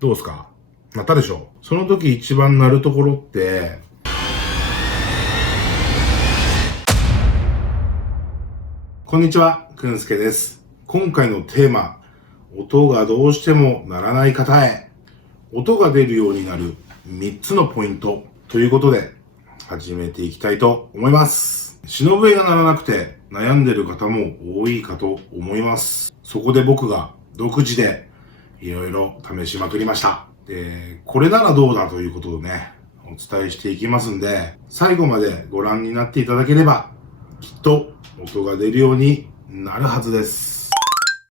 どうですか？なったでしょ？その時一番鳴るところって、こんにちは、くんすけです。今回のテーマ、音がどうしても鳴らない方へ、音が出るようになる3つのポイントということで、始めていきたいと思います。忍笛が鳴らなくて悩んでる方も多いかと思います。そこで僕が独自でいろいろ試しまくりました。これならどうだということをね、お伝えしていきますんで、最後までご覧になっていただければ、きっと音が出るようになるはずです。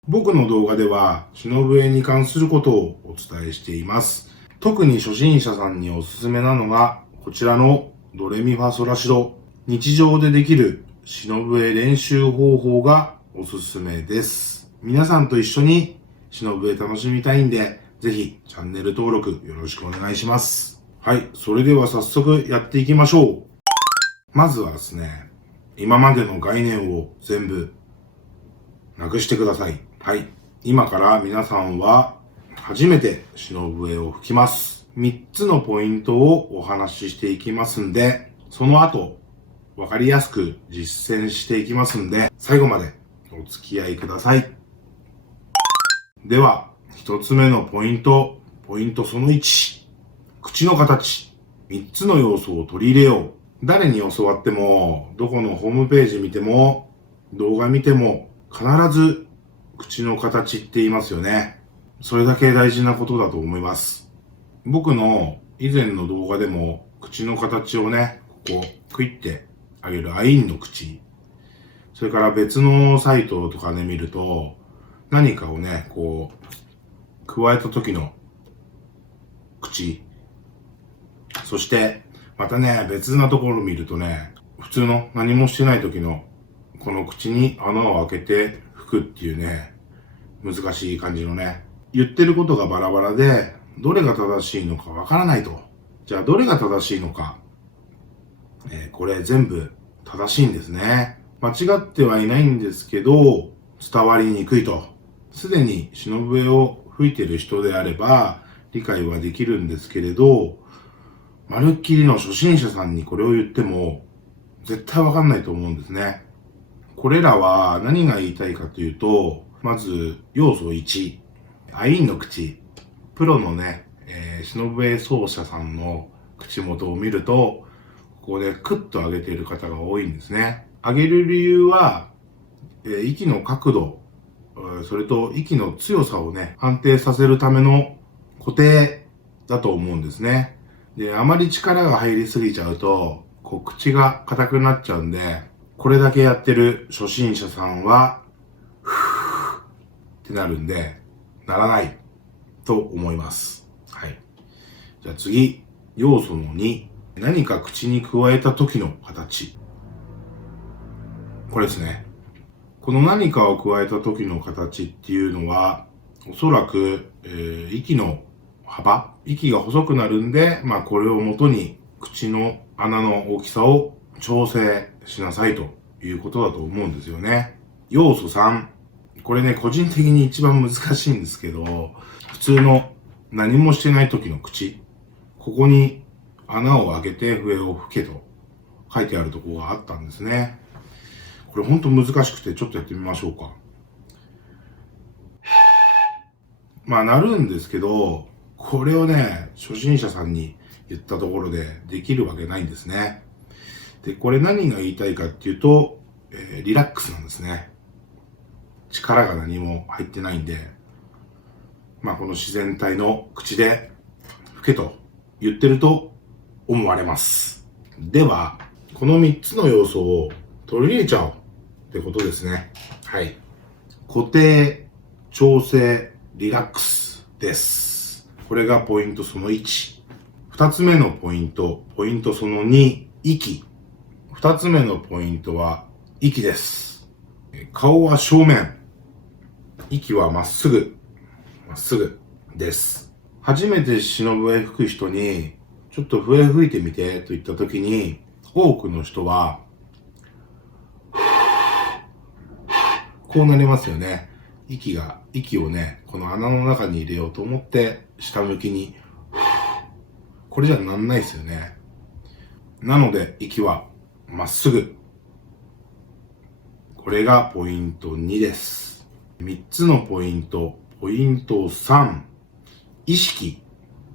僕の動画では、忍笛に関することをお伝えしています。特に初心者さんにおすすめなのが、こちらのドレミファソラシド。日常でできる忍笛練習方法がおすすめです。皆さんと一緒に忍笛楽しみたいんで、ぜひチャンネル登録よろしくお願いします。はい、それでは早速やっていきましょう。まずはですね、今までの概念を全部なくしてください。はい、今から皆さんは初めて忍笛を吹きます。3つのポイントをお話ししていきますんで、その後、わかりやすく実践していきますんで、最後までお付き合いください。では、一つ目のポイントその1。口の形。3つの要素を取り入れよう。誰に教わっても、どこのホームページ見ても、動画見ても、必ず口の形って言いますよね。それだけ大事なことだと思います。僕の以前の動画でも、口の形をね、ここ、クイってあげるアインの口。それから別のサイトとかね、見ると、何かをね、こう、加えた時の口。そして、またね、別なところを見るとね、普通の何もしてない時の、この口に穴を開けて吹くっていうね、難しい感じのね、言ってることがバラバラで、どれが正しいのかわからないと。じゃあ、どれが正しいのか。これ全部正しいんですね。間違ってはいないんですけど、伝わりにくいと。すでに忍笛を吹いてる人であれば、理解はできるんですけれど、まるっきりの初心者さんにこれを言っても、絶対わかんないと思うんですね。これらは何が言いたいかというと、まず、要素1、アインの口。プロのね、忍笛奏者さんの口元を見ると、ここでクッと上げている方が多いんですね。上げる理由は、息の角度、それと息の強さをね、安定させるための固定だと思うんですね。で、あまり力が入りすぎちゃうと、こう口が硬くなっちゃうんで、これだけやってる初心者さんは、ふーってなるんで、ならないと思います。はい。じゃあ次、要素の2。何か口に加えた時の形。これですね。この何かを加えた時の形っていうのは、おそらく、息の幅、息が細くなるんで、これをもとに口の穴の大きさを調整しなさいということだと思うんですよね。要素3。これね、個人的に一番難しいんですけど、普通の何もしてない時の口、ここに穴を開けて笛を吹けと書いてあるところがあったんですね。これほんと難しくてちょっとやってみましょうか。なるんですけど、これをね、初心者さんに言ったところでできるわけないんですね。で、これ何が言いたいかっていうと、リラックスなんですね。力が何も入ってないんで、この自然体の口で吹けと言ってると思われます。では、この3つの要素を取り入れちゃおうってことですね。はい。固定、調整、リラックスです。これがポイントその1。2つ目のポイントその2、息。2つ目のポイントは息です。顔は正面。息はまっすぐです。初めて忍笛吹く人に、ちょっと笛吹いてみてと言った時に、多くの人は、こうなりますよね。息をね、この穴の中に入れようと思って、下向きに、これじゃなんないですよね。なので、息はまっすぐ。これがポイント2です。3つのポイント。ポイント3。意識。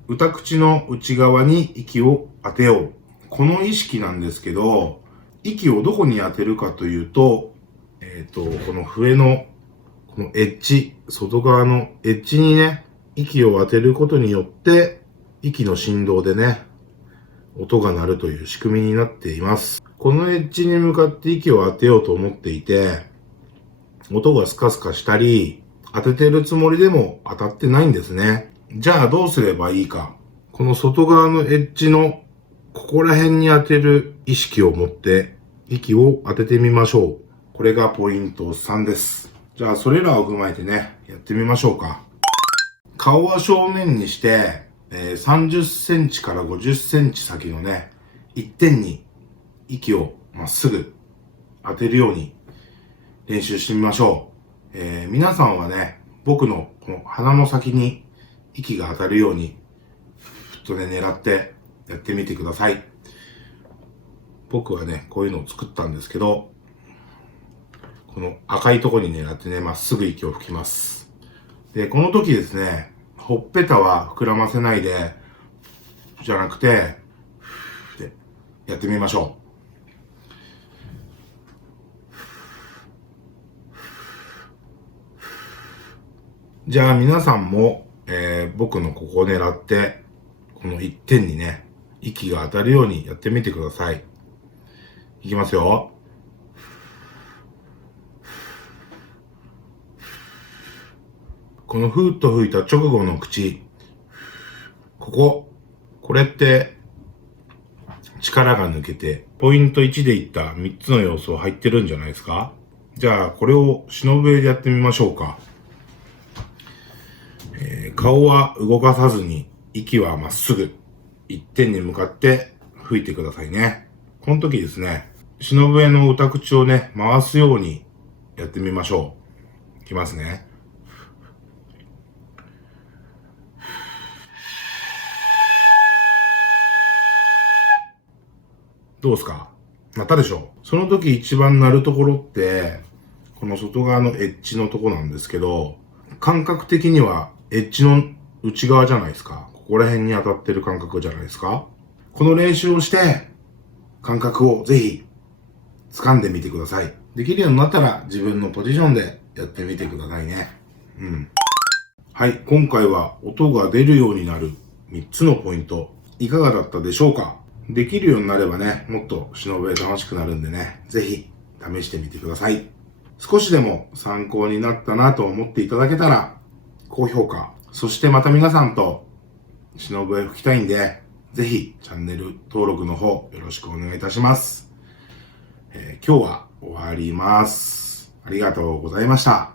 歌口の内側に息を当てよう。この意識なんですけど、息をどこに当てるかというと、この笛の、このエッジ、外側のエッジにね、息を当てることによって、息の振動でね、音が鳴るという仕組みになっています。このエッジに向かって息を当てようと思っていて、音がスカスカしたり、当ててるつもりでも当たってないんですね。じゃあどうすればいいか。この外側のエッジのここら辺に当てる意識を持って息を当ててみましょう。これがポイント3です。じゃあそれらを踏まえてね、やってみましょうか。顔は正面にして、30センチから50センチ先のね、一点に息をまっすぐ当てるように練習してみましょう。皆さんはね、僕のこの鼻の先に息が当たるように、ふっとね、狙ってやってみてください。僕はね、こういうのを作ったんですけど、この赤いところに狙ってね、まっすぐ息を吹きます。で、この時ですね、ほっぺたは膨らませないで、じゃなくて、でやってみましょう。じゃあ皆さんも、僕のここを狙って、この一点にね、息が当たるようにやってみてください。いきますよ。このふーっと吹いた直後の口、これって力が抜けて、ポイント1でいった3つの要素入ってるんじゃないですか？じゃあこれを忍笛でやってみましょうか。顔は動かさずに、息はまっすぐ、一点に向かって吹いてくださいね。この時ですね、忍笛の歌口をね、回すようにやってみましょう。いきますね。どうですか？なったでしょ？その時一番鳴るところって、この外側のエッジのとこなんですけど、感覚的にはエッジの内側じゃないですか。ここら辺に当たってる感覚じゃないですか。この練習をして、感覚をぜひ掴んでみてください。できるようになったら自分のポジションでやってみてくださいね。はい、今回は音が出るようになる3つのポイント、いかがだったでしょうか？できるようになればね、もっと忍笛楽しくなるんでね、ぜひ試してみてください。少しでも参考になったなと思っていただけたら、高評価、そしてまた皆さんと忍笛吹きたいんで、ぜひチャンネル登録の方よろしくお願いいたします。今日は終わります。ありがとうございました。